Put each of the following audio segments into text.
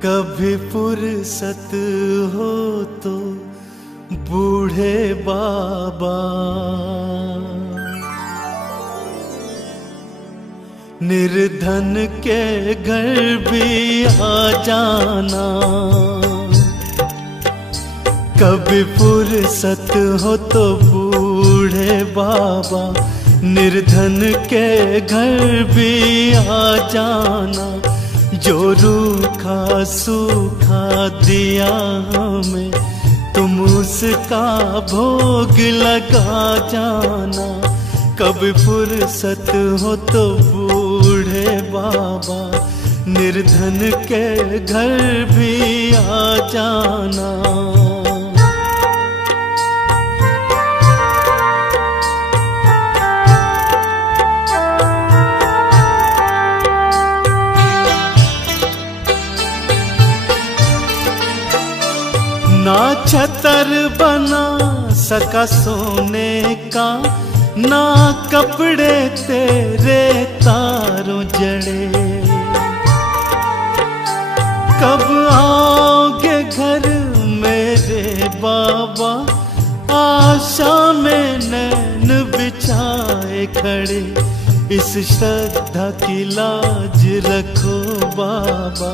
कभी फुर्सत हो तो बूढ़े बाबा, निर्धन के घर भी आ जाना। कभी फुर्सत हो तो बूढ़े बाबा, निर्धन के घर भी आ जाना। जो रूखा सूखा दिया हमें, तुम उसका भोग लगा जाना। कभी फुर्सत हो तो बूढ़े बाबा, निर्धन के घर भी आ जाना। ना छतर बना सका सोने का, ना कपड़े तेरे तारों जड़े। कब आओगे घर मेरे बाबा, आशा में नैन बिछाए खड़े। इस श्रद्धा की लाज रखो बाबा,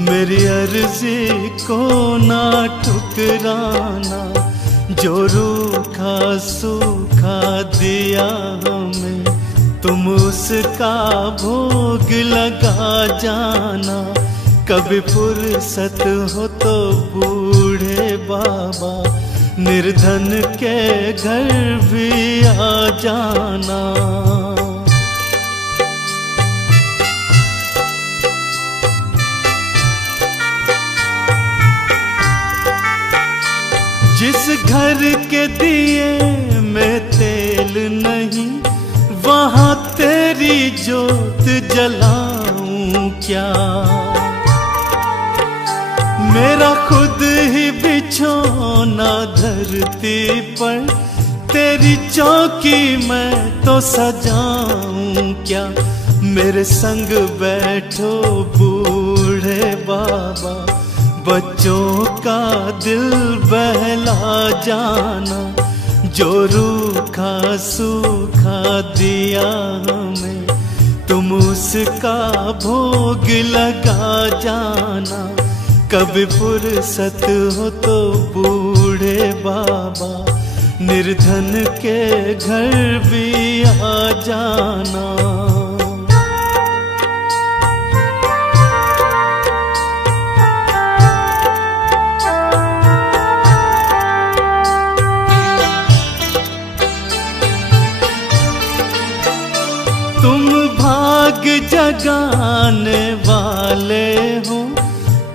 मेरी अर्जी को ना ठुकराना। जो रूखा सूखा दिया हमें, तुम उसका भोग लगा जाना। कभी फुर्सत हो तो बूढ़े बाबा, निर्धन के घर भी आ जाना। जिस घर के दिए में तेल नहीं, वहाँ तेरी जोत जलाऊं क्या। मेरा खुद ही बिछौना धरती पर, तेरी चौकी मैं तो सजाऊं क्या। मेरे संग बैठो बूढ़े बाबा, बच्चों का दिल बहला जाना। जो रूखा सूखा दिया हमें, तुम उसका भोग लगा जाना। कभी फुर्सत हो तो बूढ़े बाबा, निर्धन के घर भी आ जाना। तुम भाग जगाने वाले हो,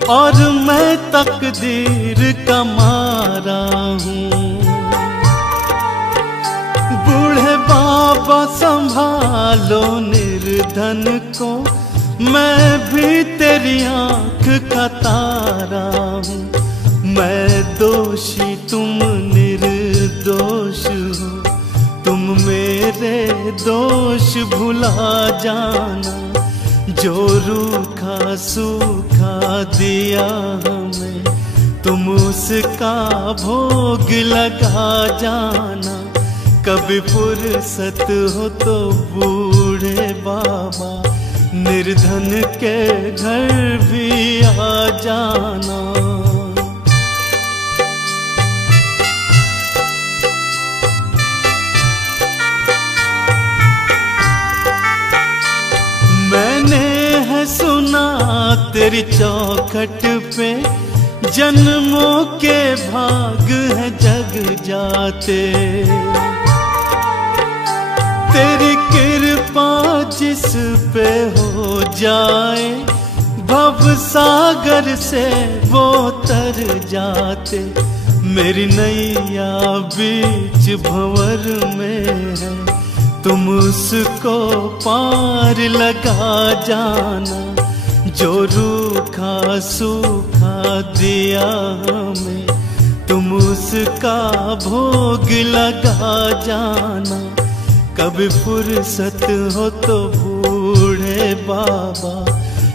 और मैं तकदीर का मारा हूँ। बूढ़े बाबा संभालो निर्धन को, मैं भी तेरी आँख का तारा हूँ। मैं दोषी तुम निर्दोष हो, तुम मेरे दोष भुला जाना। जो रूखा सूखा दिया हमें, तुम उसका भोग लगा जाना। कभी फुर्सत हो तो बूढ़े बाबा, निर्धन के घर भी आ जाना। सुना तेरी चौखट पे, जन्मों के भाग है जग जाते। तेरी कृपा जिस पे हो जाए, भव सागर से वो तर जाते। मेरी नैया बीच भंवर में है, तुम उसको पार लगा जाना। जो रूखा सूखा दिया हमें, तुम उसका भोग लगा जाना। कभी फुर्सत हो तो बूढ़े बाबा,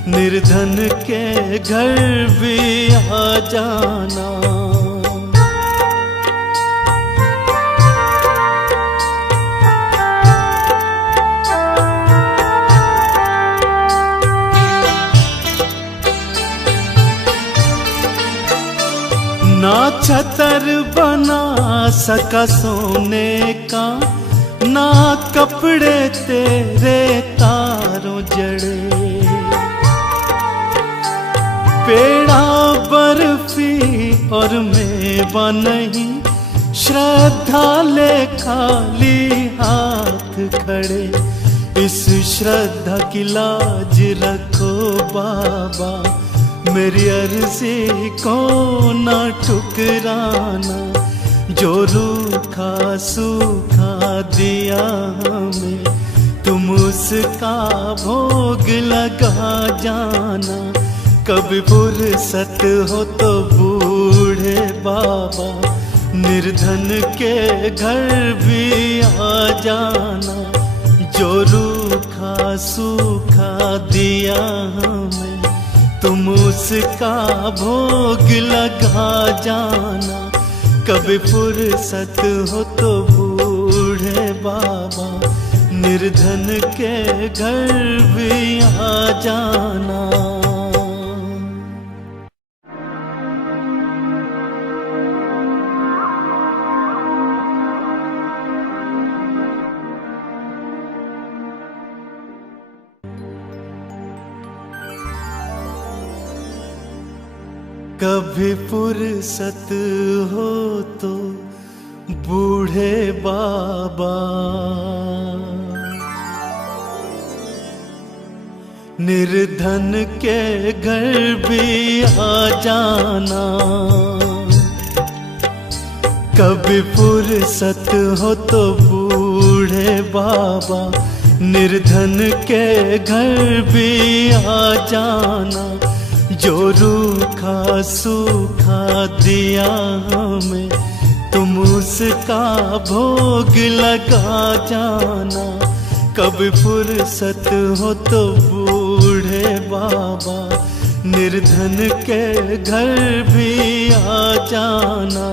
निर्धन के घर भी आ जाना। ना छतर बना सका सोने का, ना कपड़े तेरे तारों जड़े। पेड़ा बर्फी और मेवा नहीं, श्रद्धा ले खाली हाथ खड़े। इस श्रद्धा की लाज रखो बाबा, मेरी अर्जी को ना ठुकराना। जो रूखा सूखा दिया हमें, तुम उसका भोग लगा जाना। कभी फुर्सत हो तो बूढ़े बाबा, निर्धन के घर भी आ जाना। जो रूखा सूखा दिया हमें, तुम उसका भोग लगा जाना। कभी फुर्सत हो तो बूढ़े बाबा, निर्धन के घर भी आ जाना। कभी फुर्सत हो तो बूढ़े बाबा, निर्धन के घर भी आ जाना। कभी फुर्सत हो तो बूढ़े बाबा, निर्धन के घर भी आ जाना। जो रूखा सूखा दिया हमें, तुम उसका भोग लगा जाना। कभी फुर्सत हो तो बूढ़े बाबा, निर्धन के घर भी आ जाना।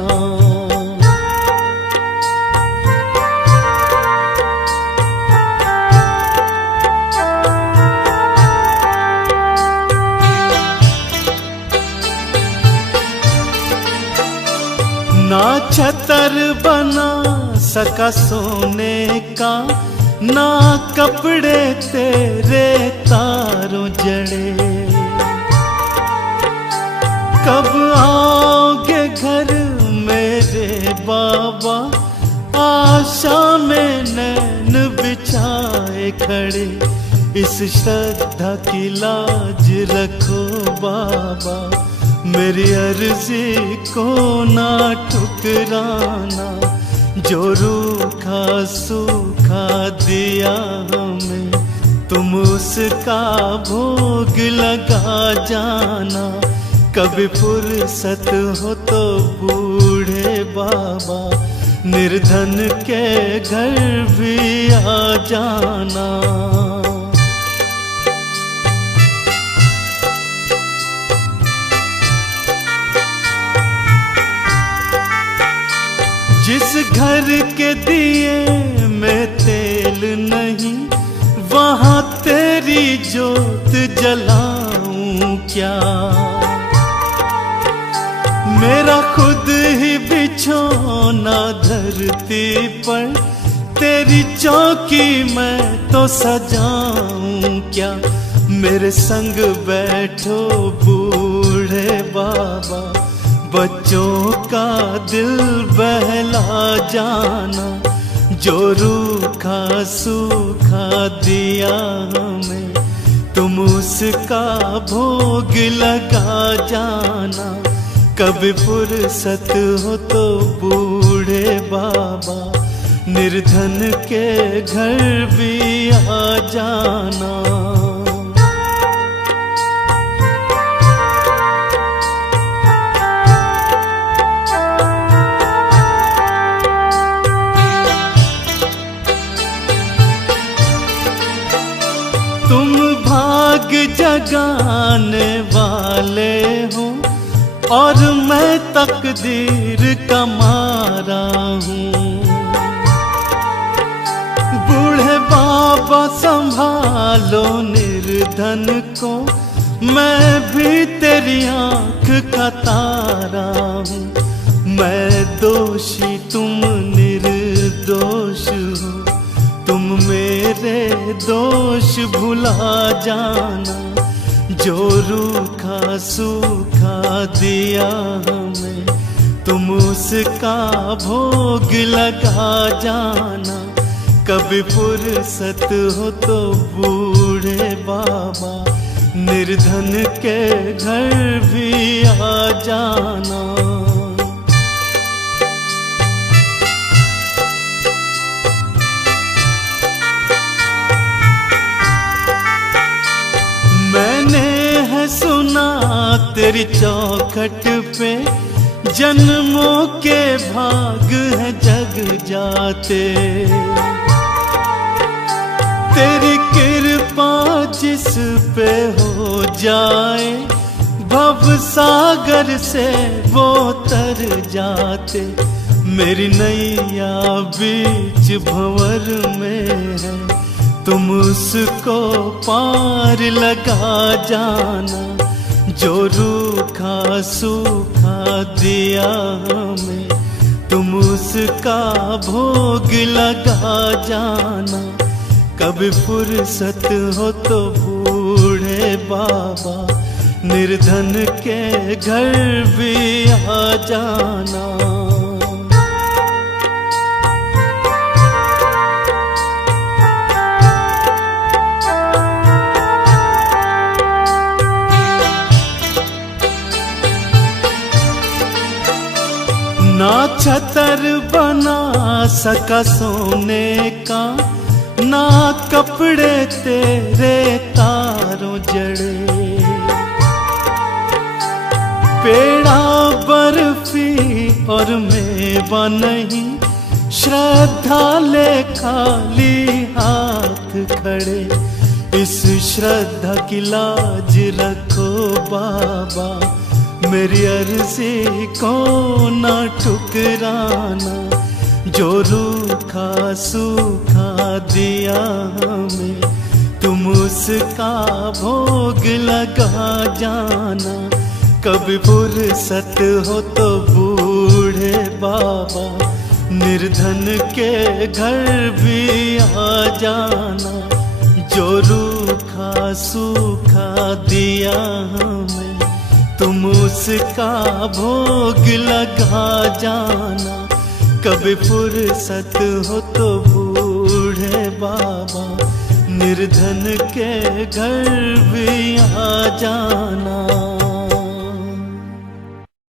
ना छतर बना सका सोने का, ना कपड़े तेरे तारों जड़े। कब आओगे घर मेरे बाबा, आशा में नैन बिछाए खड़े। इस श्रद्धा की लाज रखो बाबा, मेरी अर्जी को ना ठुकराना। जो रूखा सूखा दिया हमें, तुम उसका भोग लगा जाना। कभी फुर्सत हो तो बूढ़े बाबा, निर्धन के घर भी आ जाना। जिस घर के दिए में तेल नहीं, वहाँ तेरी जोत जलाऊं क्या। मेरा खुद ही बिछोना धरती पर, तेरी चौकी मैं तो सजाऊं क्या। मेरे संग बैठो बूढ़े बाबा, बच्चों का दिल बहला जाना। जो रूखा सूखा दिया हमें, तुम उसका भोग लगा जाना। कभी फुर्सत हो तो बूढ़े बाबा, निर्धन के घर भी आ जाना। तुम भाग जगा और मैं तकदीर का मारा हूँ। बूढ़े बाबा संभालो निर्धन को, मैं भी तेरी आँख का तारा हूँ। मैं दोषी तुम निर्दोष हो, तुम मेरे दोष भुला जाना। जो रूखा सूखा दिया हमें, तुम उसका भोग लगा जाना। कभी फुर्सत हो तो बूढ़े बाबा निर्धन के घर भी आ जाना। मैंने है सुना तेरी चौखट पे, जन्मों के भाग है जग जाते। तेरी कृपा जिस पे हो जाए, भव सागर से वो तर जाते। मेरी नैया बीच भंवर में है, तुम उसको पार लगा जाना। जो रूखा सूखा दिया हमें, तुम उसका भोग लगा जाना। कभी फुर्सत हो तो बूढ़े बाबा निर्धन के घर भी आ जाना। ना छतर बना सका सोने का, ना कपड़े तेरे तारों जड़े। पेड़ा बर्फी और मेवा नहीं, श्रद्धा ले खाली हाथ खड़े। इस श्रद्धा की लाज रखो बाबा, मेरी अर्जी को ना ठुकराना। जो रूखा सूखा दिया हमें, तुम उसका भोग लगा जाना। कभी फुर्सत हो तो बूढ़े बाबा निर्धन के घर भी आ जाना। जो रूखा सूखा दिया हमें, तुम उसका भोग लगा जाना। कभी फुर्सत हो तो बूढ़े बाबा निर्धन के घर भी आ जाना।